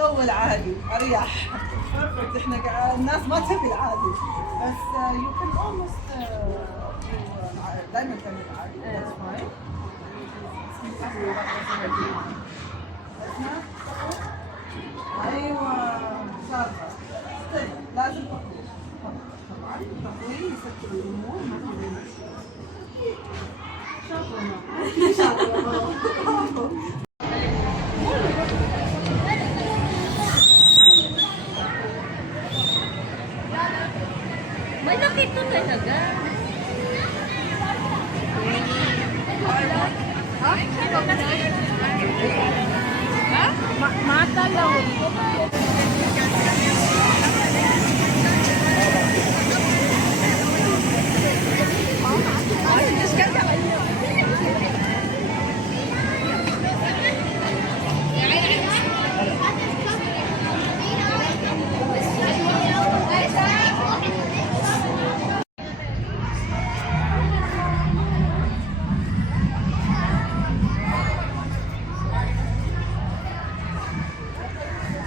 الجو العادي اريح. بيرفكت. احنا الناس ما تحب العادي بس يو كان اولموست دائما تعمل العادي. That's fine. ايوه شاطره. لازم تقوي. طبعا تقوي يسكر الامور ما في مشكله. شاطره شاطره. Malaki ito talaga. Ha? Mata lang.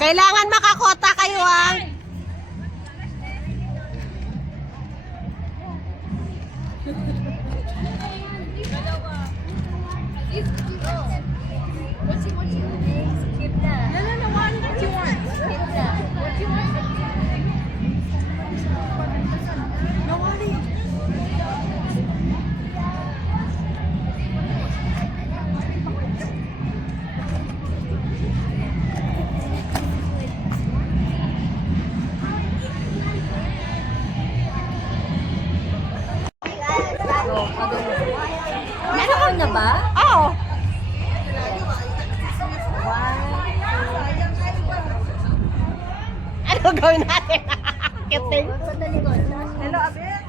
Kailangan makakota kayo ah. Meron na ba? Oo. Ano gawin natin? Kiting. Hello, Abel.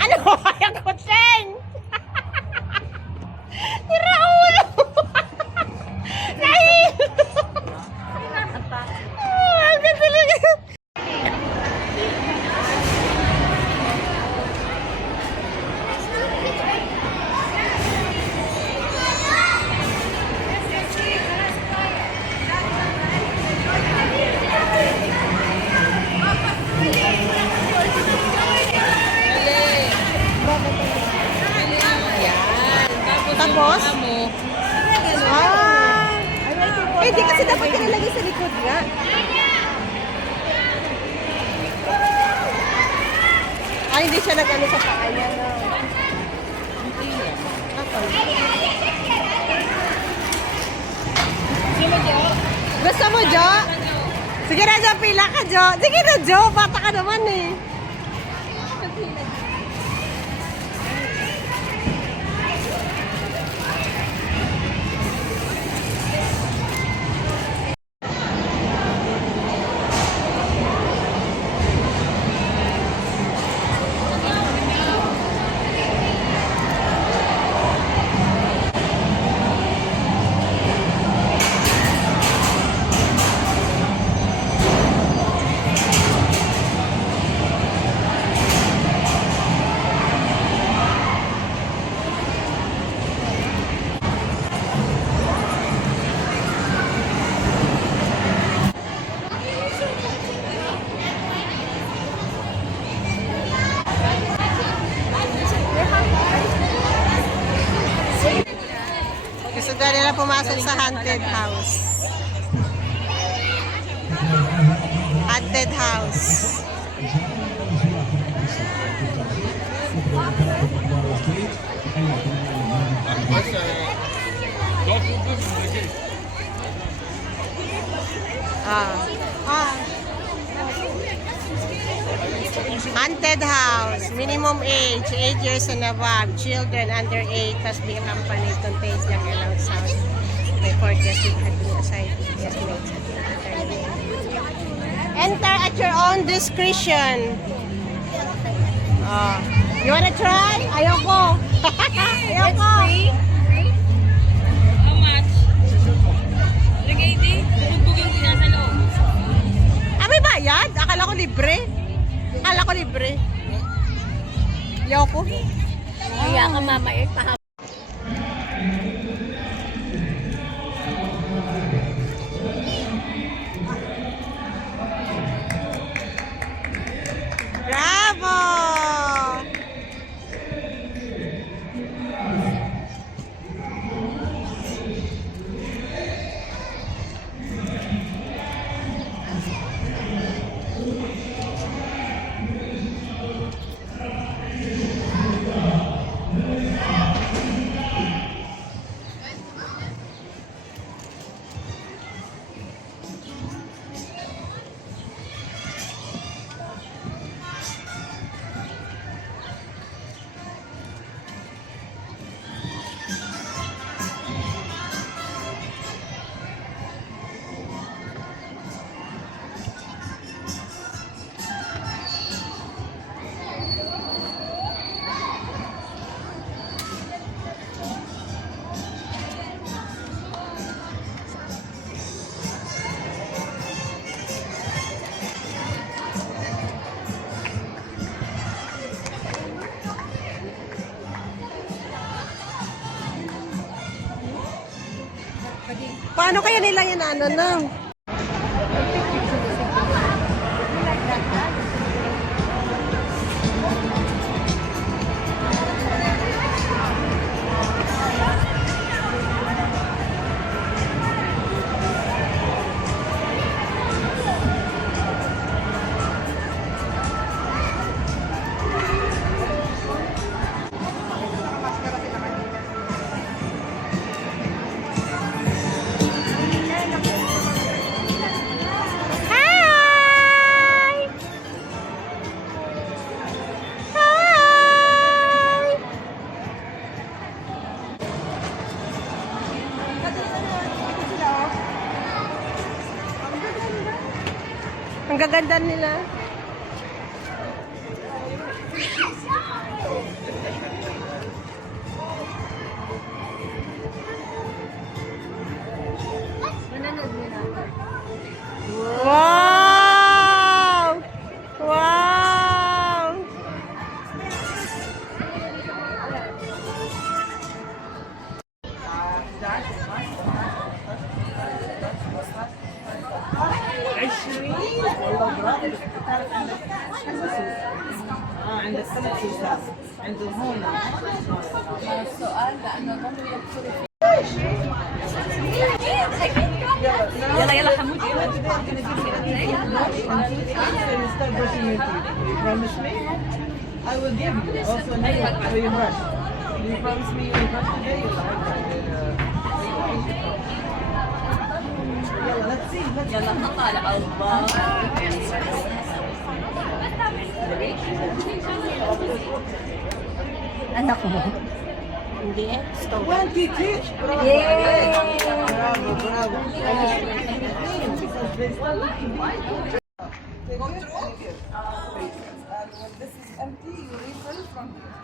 Ano? Yung kuting! Tira ulo! Nahi! Ang ganda talaga. Tapos? Ah! Eh, di kasi dapat kinalagay sa likod nga. Ay, hindi siya nag-ano sa paa niya. No? Gusto mo, Jo? Sige na, Jo. Pila ka, Jo. Sige na, Jo. Bata ka naman eh. Gusto daw nila pumasok sa haunted house. Haunted house. Haunted house. Minimum age, 8 years and above. Children under 8 must be accompanied. Contains the allowed sound. Before guests had been assigned to guestmates. Enter at your own discretion. You wanna try? Ayoko. Ayoko. How much? Lagay di. Bugbugin ko nasa loob. May bayad? Akala ko libre. Akala ko libre. Ayoko. Kaya ka mama eh. Paano kaya nila yan ano na? Hi! Hi! Ang gaganda nila. Wow! Wow! عند السنة تيساس عنده هون يلا يلا حمود يلا. start brushing your teeth. You promise me? I will give you also nail for your brush. You promise me you will brush today? يلا let's see. Let's يلا نطلع الله. Anak mo. Hindi eh. Stop. 20 teach. Bravo. Yay! Bravo, bravo. Because they start looking good. Take it and give. And when this is empty, you refill from here.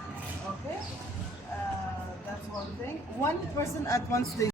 Okay? That's one thing. One person at one stage.